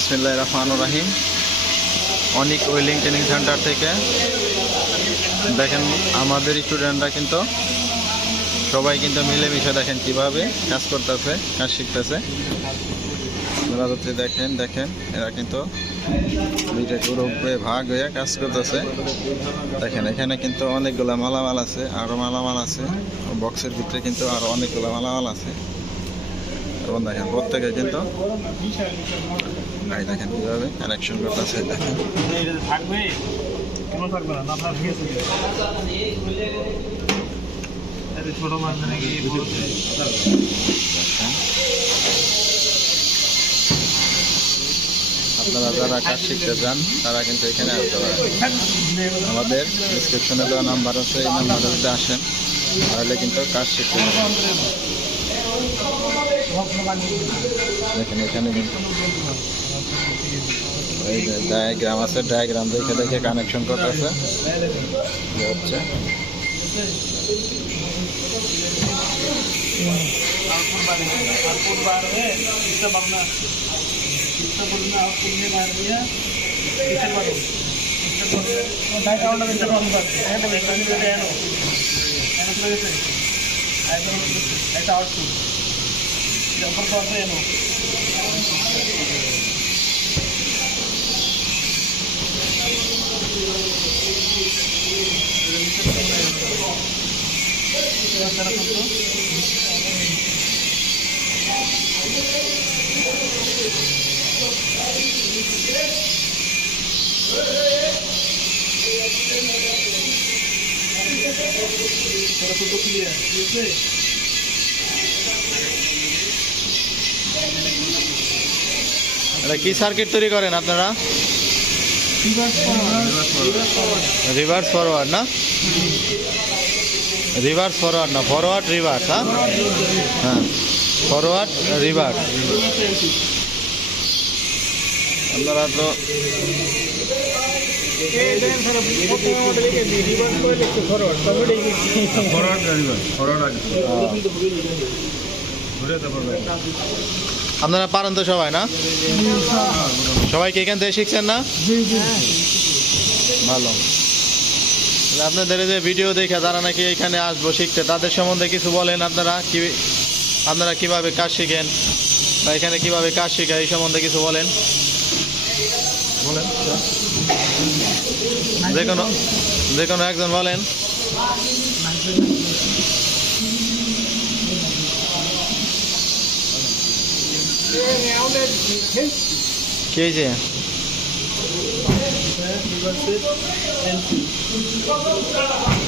বিসমিল্লাহ রহমান রাহিম। অনেক wailing training centre থেকে। দেখেন, আমাদের স্টুডেন্টরা কিন্তু সবাই কিন্তু মিলেমিশে দেখেন কীভাবে কাজ করতেছে, কাজ শিখতেছে। দেখেন দেখেন, এরা কিন্তু দুইটা গ্রুপে ভাগ হয়ে কাজ করতেছে। দেখেন, এখানে কিন্তু অনেকগুলো মালামাল আছে আরও মালামাল আছে। বক্সের ভিতরে কিন্তু আরও অনেকগুলো মালামাল আছে। এবং দেখেন, প্রত্যেকে কিন্তু এই দেখেন কীভাবে কানেকশন করতেছে, দেখেন। আপনারা যারা কাজ শিখতে চান তারা কিন্তু এখানে আসতে পারেন আমাদের ডিসক্রিপশনে দেওয়া নাম্বার আছে, এই নাম্বারে যদি আসেন, তাহলে কিন্তু কাজ শিখতে পারেন দেখেন এখানে ওই ডায়াগ্রাম আছে ডায়াগ্রাম দেখে দেখে কানেকশন করতেছে। হচ্ছে? একটা আউটপুট Jakarta, saya, Mas. এটা কি সার্কিট তৈরি করেন আপনারা? রিভার্স ফরওয়ার্ড না? রিভার্স ফরওয়ার্ড না ফরওয়ার্ড রিভার্স হ্যাঁ? হ্যাঁ ফরওয়ার্ড রিভার্স আপনারা তো আপনারা পারেন তো সবাই, না? সবাই কি এখান থেকে শিখছেন না? ভালো। আপনাদের যে ভিডিও দেখে যারা নাকি এখানে আসব শিখতে, তাদের সম্বন্ধে কিছু বলেন আপনারা, কি আপনারা কীভাবে কাজ শিখেন বা এখানে কীভাবে কাজ শেখায় এই সম্বন্ধে কিছু বলেন? বলেন যে কোনো যে কোনো একজন বলেন। কি হয়েছে